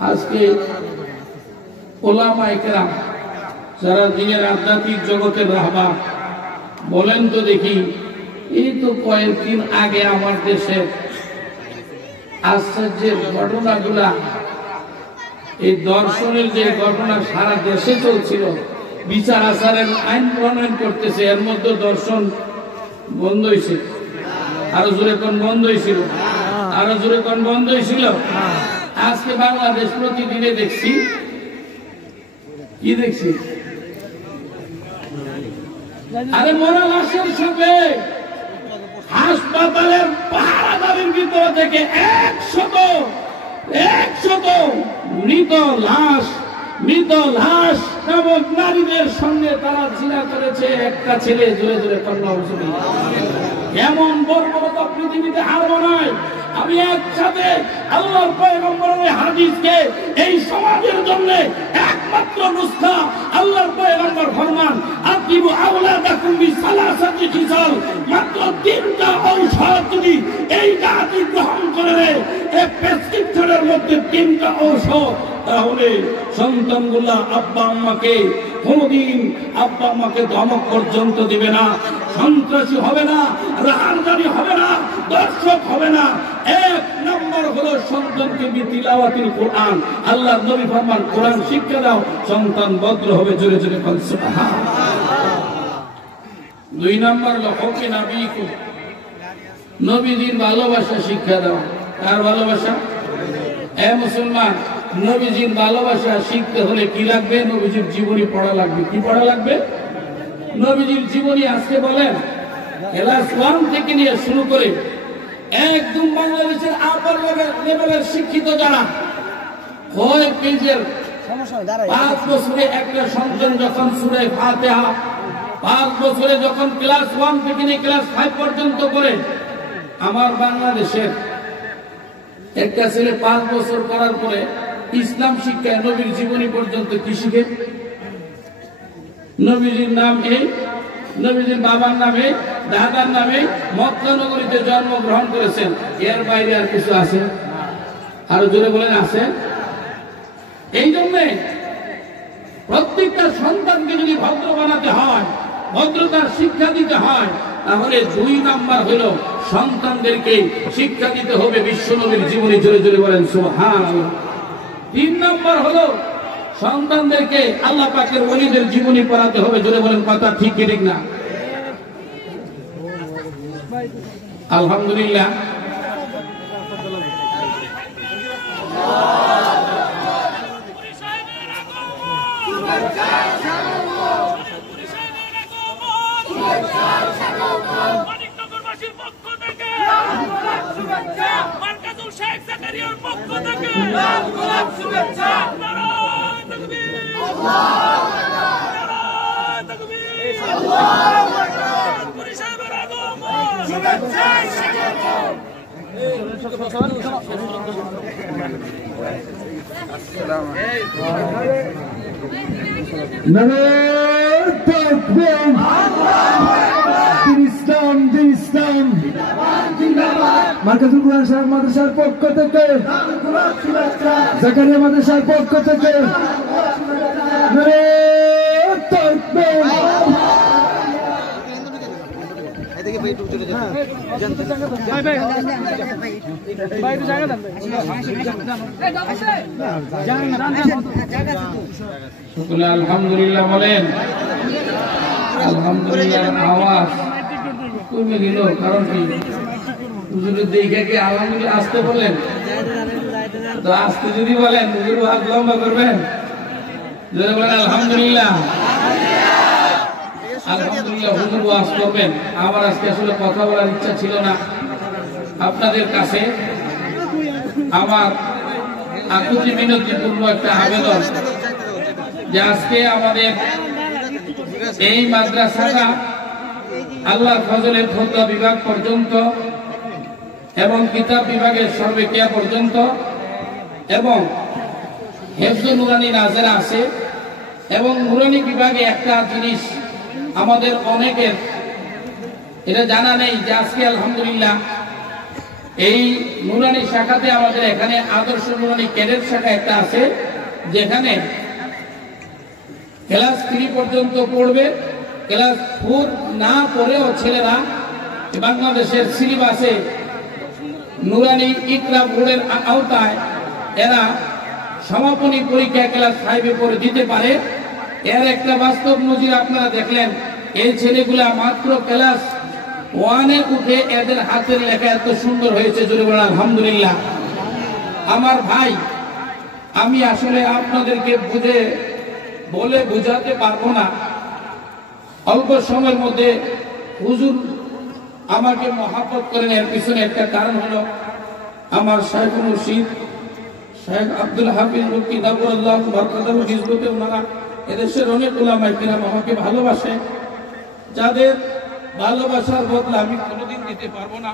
আজকে ওলামায়ে কেরাম যারা দিনের আধ্যাত্মিক জগতের রাহবার, বলেন তো দেখি, এই তো কয়েকদিন আগে আমার দেশে আশ্চর্যের ঘটনাগুলা, এই দর্শনের যে ঘটনা সারা দেশে চলছিল, বিচার আচারের আইন প্রণয়ন করতেছে, এর মধ্যে দর্শন বন্ধ হয়েছে। আরো জোরে কোন বন্ধ হয়েছিল? আরো জোরে কোন বন্ধ হয়েছিল? আজকে বাংলাদেশ প্রতিদিনে দেখছি, কি দেখছি? আরে মরা লাশের সাথে হাসপাতালের পাহারাদারের ভিতর থেকে 100 মৃত লাশ মৃত লাশ এবং নারীদের সঙ্গে তারা জিনা করেছে। একটা ছেলে জোরে জোরে কন্যা এমন বর্বরতা পৃথিবীতে আর নয়। আমি একসাথে আল্লাহর পয়গম্বরের হাদিসকে এই সমাজের জন্য একমাত্র নুসখা, আল্লাহর পয়গম্বর ফরমান আতিবু আওলাদাকুম বিসালাসাতি খিসাল, মাত্র 3টা ঔষধ যদি এই জাতি গ্রহণ করে, এই প্রেসক্রিপশনের মধ্যে 3টা ঔষধ, তাহলে সন্তানগুলা আব্বা আম্মাকে কোনদিন আব্বা আম্মাকে ধমক পর্যন্ত দিবে না, সন্ত্রাসী হবে না, রাহানদারি হবে না, দর্শক হবে না। 1 নম্বর হলো সন্তানকে তিলাওয়াতুল কোরআন। আল্লাহর নবী ফরমান কোরআন শিক্ষা দাও, সন্তান ভদ্র হবে। জোরে জোরে বল সুবহানাল্লাহ। 2 নম্বর হলো হকে নবীকু, নবীজির ভালোবাসা শিক্ষা দাও। কার ভালোবাসা? মুসলমান, নবীজির ভালোবাসা শিখতে হলে কি লাগবে? নবীজির জীবনী পড়া লাগবে। কি পড়া লাগবে? নবীজির জীবনী। আজকে বলেন ক্লাস 1 থেকে নিয়ে শুরু করে একদম বাংলাদেশের আপার লেভেলের শিক্ষিত যারা, কয় পেজের 5 বছরে একটা সন্তান যখন সূরা ফাতিহা 5 বছরে যখন ক্লাস 1 থেকে নিয়ে ক্লাস 5 পর্যন্ত করে, আমার বাংলাদেশের একটা ছেলে 5 বছর করার পরে ইসলাম শিক্ষায় নবীর জীবনী পর্যন্ত কি শিখে? নবীজির নাম এই, নবীজির বাবার নামে, দাদার নামে মক্কা নগরীতে জন্মগ্রহণ করেছেন। এর বাইরে আর কিছু আছে? আরো জোরে বলেন আছে? এই জন্যে প্রত্যেকটা সন্তানকে যদি ভদ্র বানাতে হয়, ভদ্রতার শিক্ষা দিতে হয়, তাহলে 2 নাম্বার হলো সন্তানদেরকে শিক্ষা দিতে হবে বিশ্বনবীর জীবনী। জোরে জোরে বলেন সুবহানাল্লাহ। 3 নাম্বার হলো সন্তানদেরকে আল্লাহ পাকের ওলিদের জীবনী পড়াতে হবে। জোরে বলেন কথা ঠিক কি ঠিক না? আলহামদুলিল্লাহ। মানিকনগরবাসীর পক্ষ থেকে মার্কাজুল শেখ জাকারিয়ার পক্ষ থেকে লাল গোলাপ শুভেচ্ছা। নারায়ে তাকবীর, নারায়ে তাকবীর, আল্লাহু আকবার। পুরি সাহেবের আগমন, শুভেচ্ছা স্বাগত। নারায়ে তাকবীর, দিন ইসলাম, দিন ইসলাম জিন্দাবাদ। মার্কাজুল কোরআন সাহেব মাদ্রাসার পক্ষ থেকে জাকারিয়া মাদ্রাসার পক্ষ থেকে নারায়ে তাকবীর। আলহামদুলিল্লাহ বলেন। আলহামদুলিল্লাহ আওয়াজ কমে গেল, কারণ কি? হুজুরের দেখে কি আলহামদুলিল্লাহ আসতে বললেন? তো আসতে যদি বলেন হুজুর হাত লম্বা করবেন। যদি বলেন আলহামদুলিল্লাহ, আলহামদুলিল্লাহ হুজুর ওয়াজ করবেন। আমার আজকে আসলে কথা বলার ইচ্ছা ছিল না আপনাদের কাছে। আমার আকুতি মিনতিপূর্ণ একটা আবেদন যে আজকে আমাদের এই মাদ্রাসাটা আল্লাহর ফজলের ফতোয়া বিভাগ পর্যন্ত এবং কিতাব বিভাগের সর্বেকিয়া পর্যন্ত এবং হেফজুল নুরানি নাজেরা আছে। এবং নুরানি বিভাগে একটা জিনিস আমাদের অনেকের এটা জানা নেই যে আজকে আলহামদুলিল্লাহ এই নুরানি শাখাতে আমাদের এখানে আদর্শ নুরানি ক্যাডেট শাখা একটা আছে, যেখানে ক্লাস 3 পর্যন্ত পড়বে। ক্লাস 4 না পড়েও ছেলেরা বাংলাদেশের সিলেবাসে নুরানি ইকরা বোর্ডের আওতায় এরা সমাপনী পরীক্ষা ক্লাস 5-এ পড়ে দিতে পারে। এর একটা বাস্তব নজির আপনারা দেখলেন। এই ছেলেগুলা মাত্র ক্লাস 1-এ উঠে এদের হাতের লেখা এত সুন্দর হয়েছে। জোরে বলেন আলহামদুলিল্লাহ। আমার ভাই, আমি আসলে আপনাদেরকে বলে বোঝাতে পারবো না। অল্প সময়ের মধ্যে হুজুর আমাকে মহাব্বত করেন, এর পিছনে একটা কারণ হলো আমার শাইখুল মুর্শিদ শেখ আব্দুল হাফিজ মুফতি নাবুল্লাহ বরকাতুহু হিজবতে ওনারা এদেশের অনেক উলামায়ে কিরাম আমাকে ভালোবাসে, যাদের ভালোবাসার বদলা আমি কোনোদিন দিতে পারবো না।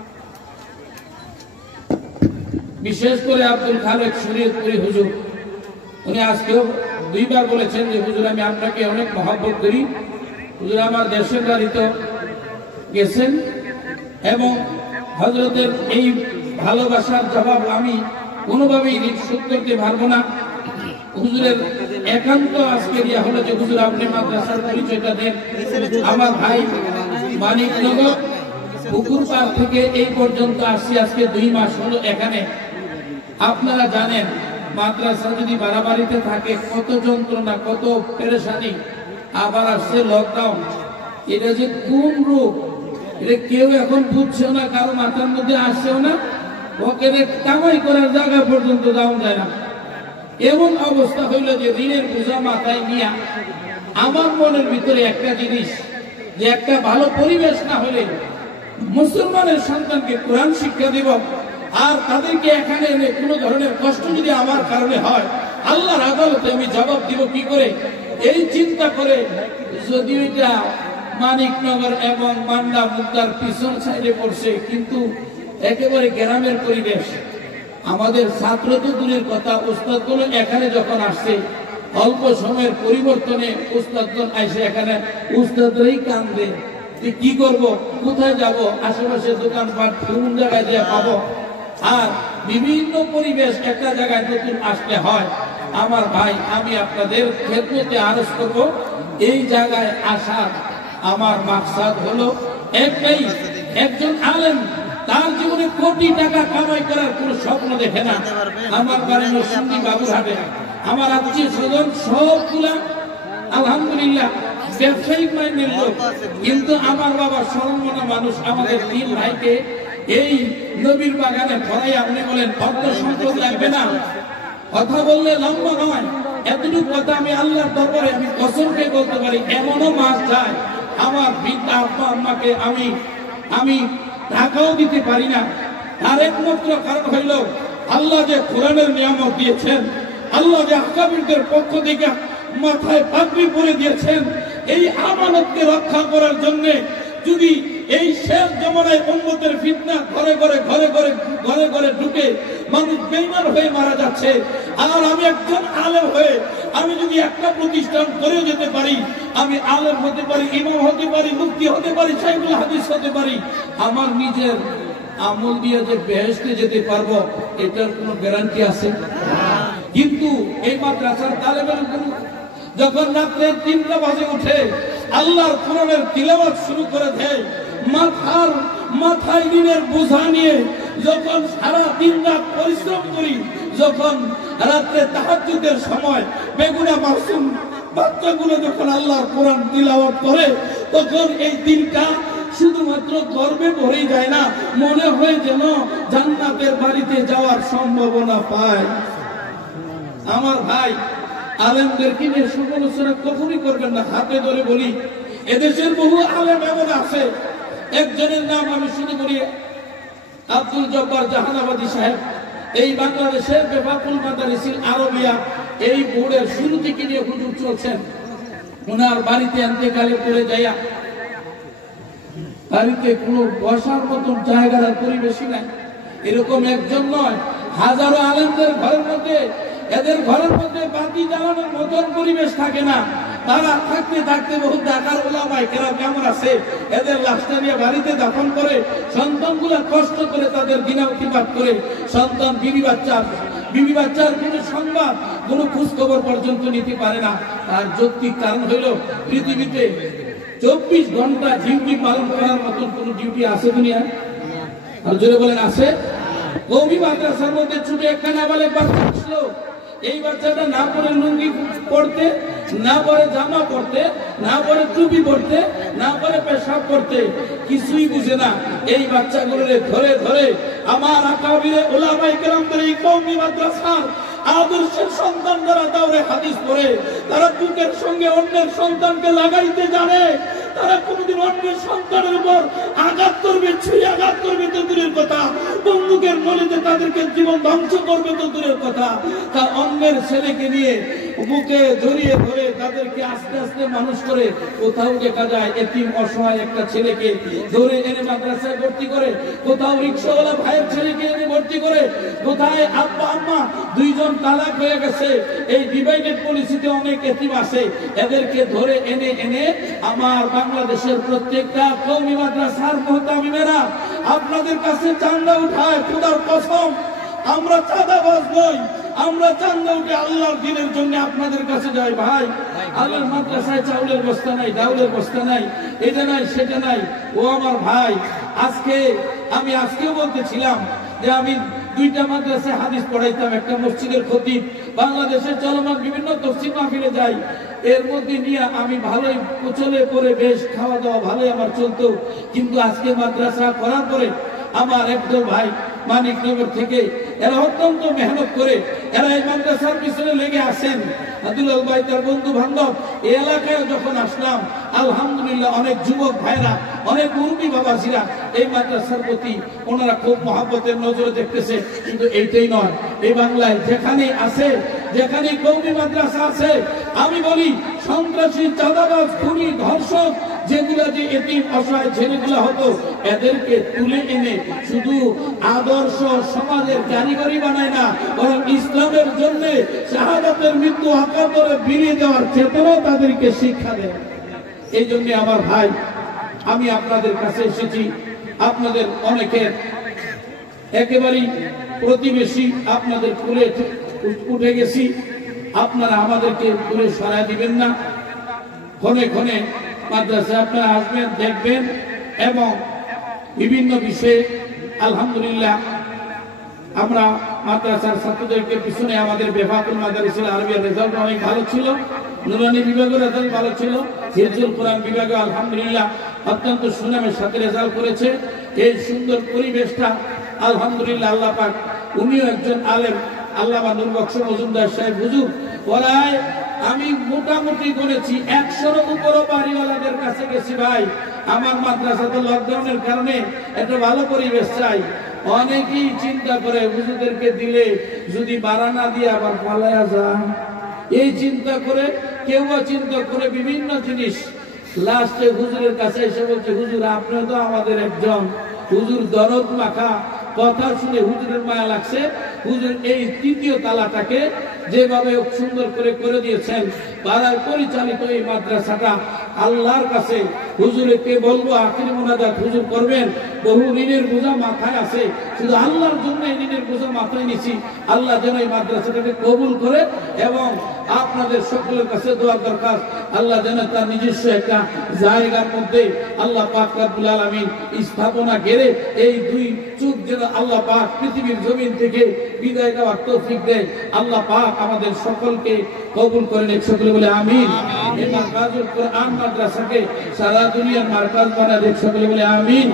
বিশেষ করে আব্দুল খালেক শরীয়তপুরী হুজুর, উনি আজকেও দুইবার বলেছেন যে হুজুর আমি আপনাকে অনেক মহব্বত করি। হুজুর আমার দেশের বাড়িতে গেছেন এবং হযরতের এই ভালোবাসার জবাব আমি কোনোভাবেই শোধ করতে পারবো না। হুজুরের একান্ত আজকের ইয়া হলো যে হুজুর আপনি মাদ্রাসার পরিচয়টা দেন। আমার ভাই মানিকনগর পুকুরপাড় থেকে এই পর্যন্ত আসছি, আজকে 2 মাস হলো এখানে। আপনারা জানেন মাদ্রাসা যদি বাড়াবাড়িতে থাকে কত যন্ত্রণা, কত পেরেশানি। আবার আসছে লকডাউন, এটা যে কোন রূপ এটা কেউ এখন বুঝছেও না, কারো মাথার মধ্যে আসছেও না। ওকে কামাই করার জায়গা পর্যন্ত যাওয়া যায় না। এমন অবস্থা হইল যে ঋণের বোঝা মাথায় নিয়ে আমার মনের ভিতরে একটা জিনিস, যে একটা ভালো পরিবেশ না হলে মুসলমানের সন্তানকে কোরআন শিক্ষা দিব, আর তাদেরকে এখানে এনে কোনো ধরনের কষ্ট যদি আমার কারণে হয় আল্লাহর আদালতে আমি জবাব দিব কি করে, এই চিন্তা করে যদি এটা মানিকনগর এবং মান্ডা মুক্তার পিছন সাইডে পড়ছে, কিন্তু একেবারে গ্রামের পরিবেশ। আমাদের ছাত্র তো দূরের কথা, উস্তাদগুলো এখানে যখন আসছে অল্প সময়ের পরিবর্তনে উস্তাদগণ আইসে এখানে উস্তাদরাই কান্দে যে কি করব, কোথায় যাব, আশেপাশে দোকানপাট কোন জায়গায় দিয়ে পাবো। আর বিভিন্ন পরিবেশ একটা জায়গায় নতুন আসলে হয়। আমার ভাই আমি আপনাদের খেদমতে আরজ করব, এই জায়গায় আসার আমার মাকসাদ হলো একটাই, একজন আলেম তার জীবনে কোটি টাকা কামাই করার কোনো স্বপ্ন দেখে না। আমার বাড়ি নরসিংদী বাবুরহাটে, আমার আত্মীয় স্বজন সবগুলা আলহামদুলিল্লাহ ব্যবসায়িক মাইন্ডের লোক, কিন্তু আমার বাবা সরলমনা মানুষ। আমাদের 3 ভাইকে এই নবীর বাগানে ভরাই আপনি বলেন অর্থ সম্পদ লাগবে না, কথা বললে লম্বা নয়। এতটুকু কথা আমি আল্লাহর দরবারে আমি কসম খেয়ে বলতে পারি, এমনও মাস যায় আমার বৃদ্ধা আব্বা আম্মাকে আমি টাকাও দিতে পারি না। তার একমাত্র কারণ হইল আল্লাহ যে কোরআনের নিয়ামত দিয়েছেন, আল্লাহ যে আকাবিরদের পক্ষ থেকে মাথায় পাগড়ি পরে দিয়েছেন, এই আমানতকে রক্ষা করার জন্য যদি এই শেষ জমানায় উম্মতের ফিতনা ঘরে ঘরে ঢুকে মানুষ বেঈমান হয়ে মারা যাচ্ছে, আর আমি একজন আলেম হয়ে আমি যদি একটা প্রতিষ্ঠান করে যেতে পারি, আমি আলেম হতে পারি, ইমাম হতে পারি, মুফতি হতে পারি, শাইখুল হাদিস হতে পারি, আমার নিজের আমল দিয়ে যে বেহেশতে যেতে পারবো এটার কোনো গ্যারান্টি আছে? কিন্তু এই মাদ্রাসার তালেবের যখন রাত্রে 3টা বাজে উঠে আল্লাহর কোরআনের তিলাওয়াত শুরু করে দেয়, মাথায় দিনের বোঝা নিয়ে যখন সারা দিন রাত পরিশ্রম করি, যখন রাত্রে তাহাজ্জুদের সময় বেগুনা মাসুম বাচ্চাগুলো যখন আল্লাহর কোরআন তিলাওয়াত করে, তখন এই দিনটা শুধুমাত্র গর্বে ভরে যায় না, মনে হয় যেন জান্নাতের বাড়িতে যাওয়ার সম্ভাবনা পায়। আমার ভাই আলেমদেরকে নিয়ে সমালোচনা কখনই করবেন না। হাতে ধরে বলি, এদেশের বহু আলেম এমন আছে, একজনের নাম আমি শুধু বলি আব্দুল জব্বার জাহানাবাদী সাহেব। এই বাংলাদেশের বেফাকুল মাদারিসিল আরবিয়া এই বোর্ডের শুরু থেকে নিয়ে হুজুর চলছেন। ওনার বাড়িতে ইন্তেকালে করে যাইয়া বাড়িতে কোনো বসার মতন জায়গার পরিবেশই নাই। এরকম একজন নয়, হাজারো আলেমদের ঘরের মধ্যে, এদের ঘরের মধ্যে বাতি জ্বালানোর মতন পরিবেশ থাকে না। তারা থাকতে থাকতে বহু ঢাকার ওলামায়ে কেরাম কেমন আছে, এদের লাশটা নিয়ে বাড়িতে দাফন করে, সন্তানগুলা কষ্ট করে তাদের দিনাতিপাত করে, সন্তান বিবি বাচ্চার কোনো সংবাদ, কোনো খোঁজ খবর পর্যন্ত নিতে পারে না। তার যৌক্তিক কারণ হইল পৃথিবীতে 24 ঘন্টা ডিউটি পালন করার মতন কোন ডিউটি আছে দুনিয়ায়? আর জোরে বলেন আছে? কওমি মাদ্রাসার মধ্যে ছোট একটা নাবালেগ বাচ্চা আসলো, এই বাচ্চাটা না পরে লুঙ্গি পড়তে, না পরে জামা পড়তে, না পরে টুপি পড়তে, না পরে পেশাব করতে, কিছুই বুঝে না। এই বাচ্চাগুলোরে ধরে ধরে আমার আকাবিরে উলামায়ে কেরামদের এই কওমি মাদ্রাসার আদর্শের সন্তান যারা দাওরে হাদিস পড়ে, তারা বুকের সঙ্গে অন্যের সন্তানকে লাগাইতে জানে, তারা কোনোদিন অন্যের সন্তানের উপর আঘাত করবে, ছুঁয়ে আঘাত করবে তো দূরের কথা, বন্দুকের নলিতে তাদেরকে জীবন ধ্বংস করবে তো দূরের কথা, তা অন্যের ছেলেকে নিয়ে বুকে জড়িয়ে ধরে তাদেরকে আস্তে আস্তে মানুষ করে কোথাও দেখা যায় এতিম অসহায় একটা ছেলেকে ধরে এনে মাদ্রাসায় ভর্তি করে, কোথাও রিক্সাওয়ালা ভাইয়ের ছেলেকে এনে ভর্তি করে, কোথায় আব্বা আম্মা দুইজন তালাক হয়ে গেছে, এই ডিভাইডেড পলিসিতে অনেক এতিম আছে, এদেরকে ধরে এনে এনে আমার বাংলাদেশের প্রত্যেকটা কওমি মাদ্রাসার মুহতামিমেরা আপনাদের কাছে চান্দা উঠায়। খোদার কসম, আমরা চাঁদাবাজ নই, আমরা চান্দা উঠে আল্লাহর দিনের জন্য আপনাদের কাছে যাই। ভাই, আল্লাহর মাদ্রাসায় চাউলের বস্তা নাই, ডাউলের বস্তা নাই, এটা নাই সেটা নাই। ও আমার ভাই, আজকেও বলতেছিলাম যে আমি দুইটা মাদ্রাসায় হাদিস পড়াইতাম, একটা মসজিদের খতিব, বাংলাদেশের চলমান বিভিন্ন তফসির মাহফিলে যাই, এর মধ্যে নিয়ে আমি ভালোই কোচলে করে বেশ খাওয়া দাওয়া ভালোই আমার চলতো। কিন্তু আজকে মাদ্রাসা করার পরে আমার একদল ভাই মানিকনগর থেকে এরা অত্যন্ত মেহনত করে এরা এই মাদ্রাসার পিছনে লেগে আসেন। আব্দুল ভাই তার বন্ধু বান্ধব এই এলাকায় যখন আসলাম, আলহামদুলিল্লাহ অনেক যুবক ভাইরা, অনেক মুরব্বী বাবাজিরা এই মাদ্রাসার প্রতি ওনারা খুব মহব্বতের নজরে দেখতেছে। কিন্তু এইটাই নয়, এই বাংলায় যেখানে কওমি মাদ্রাসা আছে, আমি বলি সন্ত্রাসী, চাঁদাবাজ, খুনি, ধর্ষক যেগুলা যে এতিম অসহায় ছেলেগুলা হতো, এদেরকে তুলে এনে শুধু আদর্শ সমাজের কারিগরি বানায় না, বরং ইসলামের জন্য শাহাদাতের মৃত্যু আকার করে বিলিয়ে দেওয়ার চেতনা তাদেরকে শিক্ষা দেয়। এই জন্য আমার ভাই, আমি আপনাদের কাছে এসেছি, আপনাদের অনেকের একেবারেই প্রতিবেশী, আপনাদের কুলে উঠে গেছি, আপনারা আমাদেরকে দূরে সরাই দিবেন না। ক্ষণে ক্ষণে মাদ্রাসায় আপনারা আসবেন, দেখবেন, এবং বিভিন্ন বিষয়ে আলহামদুলিল্লাহ আমরা মাদ্রাসার ছাত্রদেরকে পিছনে আমাদের বেফাকুল মাদারিসুল আরবিয়ার রেজাল্ট অনেক ভালো ছিল, নুরানি বিভাগের রেজাল্ট ভালো ছিল, হিফজুল কোরআন বিভাগে আলহামদুলিল্লাহ অত্যন্ত সুনামের সাথে রেজাল্ট করেছে। এই সুন্দর পরিবেশটা আলহামদুলিল্লাহ আল্লাহ পাক, উনিও একজন আলেম, আল্লামা নূর বক্স মজুমদার সাহেব হুজুর বলায় আমি মোটামুটি বলেছি 100-এর উপরও বাড়িওয়ালাদের কাছে গেছি। ভাই, আমার মাদ্রাসাতে লকডাউনের কারণে একটা ভালো পরিবেশ চাই। অনেকেই চিন্তা করে হুজুরদেরকে দিলে যদি বাড়া না দিয়ে আবার পালায়া যায়, এই চিন্তা করে কেউ চিন্তা করে বিভিন্ন জিনিস। লাস্টে হুজুরের কাছে এসে বলছে, হুজুর আপনি তো আমাদের একজন, হুজুর দরদ মাখা কথা শুনে হুজুরের মায়া লাগছে। হুজুর এই ৩য় তালাটাকে যেভাবে সুন্দর করে দিয়েছেন, পাড়ায় পরিচালিত এই মাদ্রাসাটা আল্লাহর কাছে হুজুরকে বলবো আখিরি মোনাজাত হুজুর করবেন। বহু ঋণের বোঝা মাথায় আছে, শুধু আল্লাহর জন্য এই ঋণের বোঝা মাথায় নিছি। আল্লাহ যেন এই মাদ্রাসাটাকে কবুল করে, এবং আপনাদের সকলের কাছে দোয়ার দরকার, আল্লাহ যেন তার নিজস্ব একটা জায়গার মধ্যে আল্লাহ পাক রব্বুল আলামিন স্থাপনা গেড়ে এই দুই চোখ যেন আল্লাহ পাক পৃথিবীর জমিন থেকে বিদায় দেওয়ার তৌফিক দেয়। আল্লাহ পাক আমাদের সকলকে কবুল করেন, সকলে বলে আমিন। এই মারকাজুল কোরআন মাদ্রাসাকে সারা দুনিয়ার মারকাজ বানায়, সকলে বলে আমিন।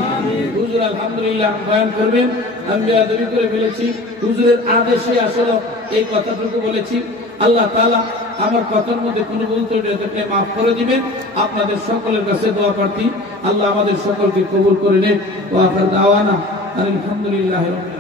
হুজুর আলহামদুলিল্লাহ বয়ান করবেন, আমি বেয়াদবি করে ফেলেছি, হুজুরের আদেশে আসলে এই কথাটুকু বলেছি। আল্লাহ তাআলা আমার কথার মধ্যে কোনো ভুল ত্রুটি মাফ করে দিবেন। আপনাদের সকলের কাছে দোয়া প্রার্থী, আল্লাহ আমাদের সকলকে কবুল করে নেন। ওয়া আখির দাওয়ানা আলহামদুলিল্লাহি রাব্বিল আলামিন।